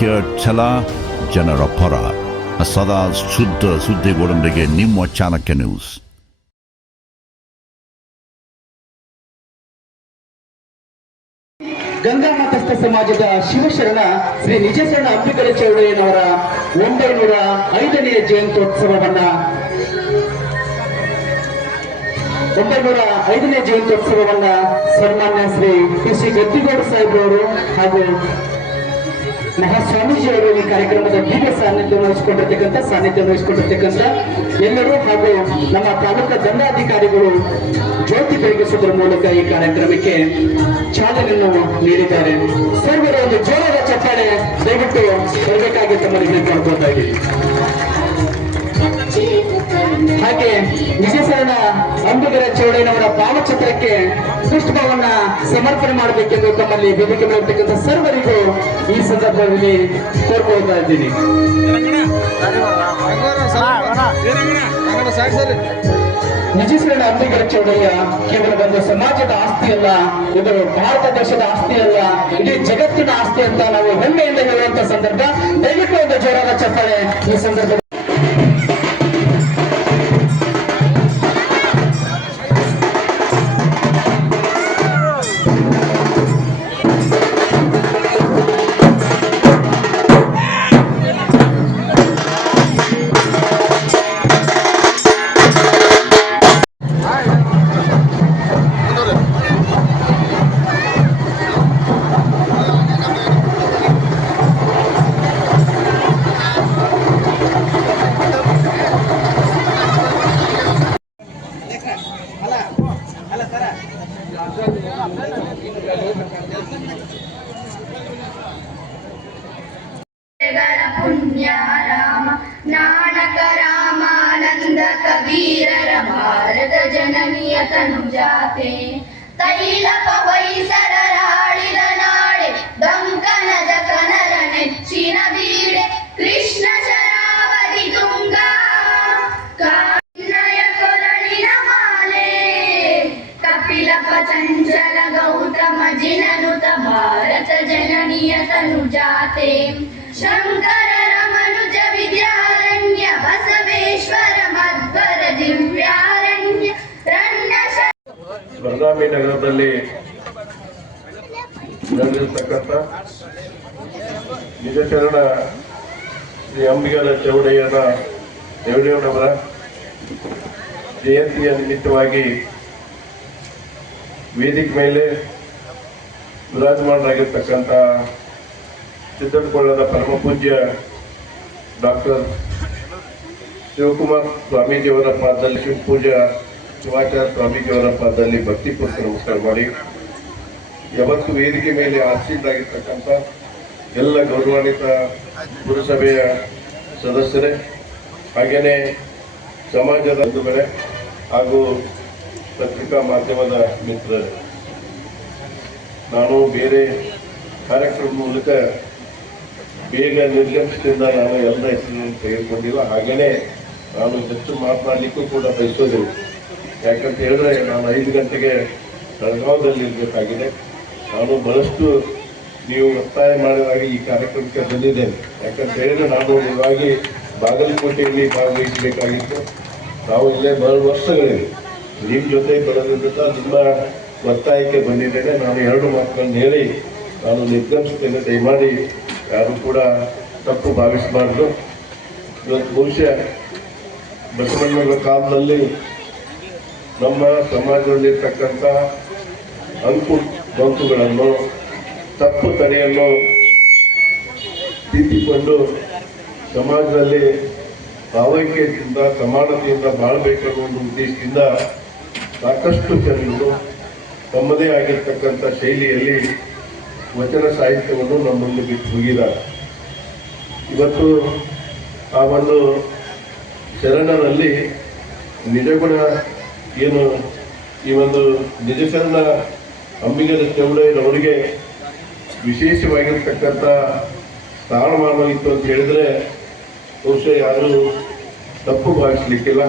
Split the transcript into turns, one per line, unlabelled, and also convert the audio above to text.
ಛಲ, ಜನರ ಪರ. ಸದಾ ಶುದ್ಧ ಸುದ್ದಿಗಳೊಂದಿಗೆ ನಿಮ್ಮ ಚಾಣಕ್ಯ ನ್ಯೂಸ್.
ಗಂಗಾ ಮತಸ್ಥ ಸಮಾಜದ ಶಿವಶರಣ ಶ್ರೀ ನಿಜಶರಣ ಅಂಬಿಕರ ಚೌಡಯ್ಯನವರ ಒಂಬೈನೂರ ಐದನೆಯ ಜಯಂತ್ಯೋತ್ಸವವನ್ನ. ಒಂಬೈನೂರ ಐದನೇ ಜಯಂತ್ಯೋತ್ಸವವನ್ನ ಸನ್ಮಾನ್ಯ ಶ್ರೀ ಪಿ ಸಿ ಗದ್ದಿಗೌಡ ಸಾಹೇಬ್ರವರು ಹಾಗೂ ಮಹಾಸ್ವಾಮೀಜಿಯವರು ಈ ಕಾರ್ಯಕ್ರಮದ ದಿವ್ಯ ಸಾನ್ನಿಧ್ಯ ವಹಿಸಿಕೊಂಡಿರ್ತಕ್ಕಂಥ ಸಾನ್ನಿಧ್ಯ ವಹಿಸಿಕೊಂಡಿರ್ತಕ್ಕಂಥ ಎಲ್ಲರೂ ಹಾಗೂ ನಮ್ಮ ತಾಲೂಕಾ ದಂಡಾಧಿಕಾರಿಗಳು ಜ್ಯೋತಿ ಬೆಳಗಿಸುವುದರ ಮೂಲಕ ಈ ಕಾರ್ಯಕ್ರಮಕ್ಕೆ ಚಾಲನೆಯನ್ನು ನೀಡಿದ್ದಾರೆ. ಸರ್ವರ ಒಂದು ಜೋರದ ಚಪ್ಪಾಳೆ ದಯವಿಟ್ಟು ಬರಬೇಕಾಗಿ ತಮ್ಮಲ್ಲಿ ಕೇಳ್ಕೊಳ್ತಾ ಇದ್ದೀವಿ. ಹಾಗೆ ನಿಜಶರಣ ಅಂಬಿಗರ ಚೌಡಯ್ಯನವರ ಭಾವಚಿತ್ರಕ್ಕೆ ಪುಷ್ಪವನ್ನ ಸಮರ್ಪಣೆ ಮಾಡಬೇಕೆಂದು ತಮ್ಮಲ್ಲಿ ವೇದಿಕೆ ಮಾಡಿರ್ತಕ್ಕಂಥ ಸರ್ವರಿಗೂ ಈ ಸಂದರ್ಭದಲ್ಲಿ ಕೋರ್ಕೊಳ್ತಾ ಇದ್ದೀನಿ. ನಿಜಿಸಿರಣ ಅಂಬಿಗರ ಚೌಡಯ್ಯ ಕೇವಲ ಒಂದು ಸಮಾಜದ ಆಸ್ತಿ ಅಲ್ಲ ಇದು ಭಾರತ ದೇಶದ ಆಸ್ತಿ ಅಲ್ಲ, ಇಡೀ ಜಗತ್ತಿನ ಆಸ್ತಿ ಅಂತ ನಾವು ಹೆಮ್ಮೆಯಿಂದ ಹೇಳುವಂತ ಸಂದರ್ಭ. ದಯವಿಟ್ಟು ಒಂದು ಜೋರಾದ ಚಪ್ಪಾಳೆ ಈ ಸಂದರ್ಭ
ಪುಣ್ಯ ರಾಮ ನಾನಕ ರಾಮಾನಂದ ಕಬೀರರ ಭಾರತ ಜನನಿಯ ತನು ಜಾತೆ ತೈಲಪ ವೈಸರರಾಳಿದ ನಾಡೆ ದಂಕನದ ಕನರ ನೆಚ್ಚಿನ ಬೀಡೆ ಕೃಷ್ಣ ಶರಾವತಿ ತುಂಗ ಕಾನಯ ಕೊರಳಿನ ಮಾಲೆ ಕಪಿಲ ಪತಂಜಲ ಗೌತಮ ಜಿನನುತ ಭಾರತ ಜನನಿಯ ತನು ಜಾತೆ ವಿದ್ಯಾರಣ್ಯ ಬಸವೇಶ್ವರ ಮಧ್ವರ ದಿವ್ಯಾರಣ್ಯ ರನ್ನ
ನಗರದಲ್ಲಿ ನಡೆದಿರ್ತಕ್ಕಂಥ ನಿಜಚರಣ ಶ್ರೀ ಅಂಬಿಗರ ಚೌಡಯ್ಯನ ಚೌಡಯ್ಯನವರ ಜಯಂತಿಯ ನಿಮಿತ್ತವಾಗಿ ವೇದಿಕೆ ಮೇಲೆ ವಿರಾಜಮಾನರಾಗಿರ್ತಕ್ಕಂಥ ಸಿದ್ದನಕೊಳ್ಳದ ಪರಮ ಪೂಜ್ಯ ಡಾಕ್ಟರ್ ಶಿವಕುಮಾರ್ ಸ್ವಾಮೀಜಿಯವರ ಪಾದದಲ್ಲಿ ಶಿವಪೂಜಾ, ಶಿವಾಚಾರ್ಯ ಸ್ವಾಮೀಜಿಯವರ ಪಾದದಲ್ಲಿ ಭಕ್ತಿಪೂರ್ವಕ ನಮಸ್ಕಾರ ಮಾಡಿ. ಯಾವತ್ತು ವೇದಿಕೆ ಮೇಲೆ ಆಸೀನರಾಗಿರ್ತಕ್ಕಂಥ ಎಲ್ಲ ಗೌರವಾನ್ವಿತ ಪುರಸಭೆಯ ಸದಸ್ಯರೇ ಹಾಗೆಯೇ ಸಮಾಜದ ಬಂಧುಗಳೇ ಹಾಗೂ ಪತ್ರಿಕಾ ಮಾಧ್ಯಮದ ಮಿತ್ರರೇ. ನಾನು ಬೇರೆ ಕಾರ್ಯಕ್ರಮದ ಮೂಲಕ ಬೇಗ ನಿರ್ಲಕ್ಷ್ಯದಿಂದ ನಾನು ಎಲ್ಲ ಹೆಸರನ್ನು ತೆಗೆದುಕೊಂಡಿಲ್ಲ. ಹಾಗೇನೆ ನಾನು ಹೆಚ್ಚು ಮಾತನಾಡಲಿಕ್ಕೂ ಕೂಡ ಬಯಸೋದಿಲ್ಲ. ಯಾಕಂತ ಹೇಳಿದ್ರೆ ನಾನು ಐದು ಗಂಟೆಗೆ ಬೆಳಗಾವದಲ್ಲಿ ಇರಬೇಕಾಗಿದೆ. ನಾನು ಬಹಳಷ್ಟು ನೀವು ಒತ್ತಾಯ ಮಾಡಿದಾಗ ಈ ಕಾರ್ಯಕ್ರಮಕ್ಕೆ ಬಂದಿದ್ದೇನೆ. ಯಾಕಂತ ಹೇಳಿದ್ರೆ ನಾನು ನಿಜವಾಗಿ ಬಾಗಲಕೋಟೆಯಲ್ಲಿ ಭಾಗವಹಿಸಬೇಕಾಗಿತ್ತು. ನಾವು ಇಲ್ಲೇ ಬಹಳ ವರ್ಷಗಳಿವೆ ನಿಮ್ಮ ಜೊತೆ ಬರೋದ್ರಿಂದ ತುಂಬ ಒತ್ತಾಯಕ್ಕೆ ಬಂದಿದ್ದೇನೆ. ನಾನು ಎರಡು ಮಾತುಗಳನ್ನು ಹೇಳಿ ನಾನು ನಿರ್ಗಮಿಸುತ್ತೇನೆ. ದಯಮಾಡಿ ಯಾರು ಕೂಡ ತಪ್ಪು ಭಾವಿಸಬಾರ್ದು. ಇವತ್ತು ಬಹುಶಃ ಬಸವಣ್ಣನ ಕಾಲದಲ್ಲಿ ನಮ್ಮ ಸಮಾಜದಲ್ಲಿರ್ತಕ್ಕಂಥ ಅಂಕು ಬಂಕುಗಳನ್ನು, ತಪ್ಪು ತಡೆಯನ್ನು ತಿದ್ದಿಕೊಂಡು ಸಮಾಜದಲ್ಲಿ ಭಾವೈಕ್ಯತೆಯಿಂದ ಸಮಾನತೆಯಿಂದ ಬಾಳಬೇಕನ್ನೋ ಒಂದು ಉದ್ದೇಶದಿಂದ ಸಾಕಷ್ಟು ಜನರು ತಮ್ಮದೇ ಆಗಿರ್ತಕ್ಕಂಥ ಶೈಲಿಯಲ್ಲಿ ವಚನ ಸಾಹಿತ್ಯವನ್ನು ನಮ್ಮ ಮುಂದೆ ಬಿಟ್ಟು ಇವತ್ತು ಆ ಒಂದು ಶರಣರಲ್ಲಿ ನಿಜಗುಣ ಏನು ಈ ಒಂದು ನಿಜಶರಣ ಅಂಬಿಗರ ಚೌಡಯ್ಯನವರಿಗೆ ವಿಶೇಷವಾಗಿರ್ತಕ್ಕಂಥ ಸ್ಥಾನಮಾನ ಇತ್ತು ಅಂತ ಹೇಳಿದ್ರೆ ಬಹುಶಃ ಯಾರೂ ತಪ್ಪು ಭಾವಿಸ್ಲಿಕ್ಕಿಲ್ಲ.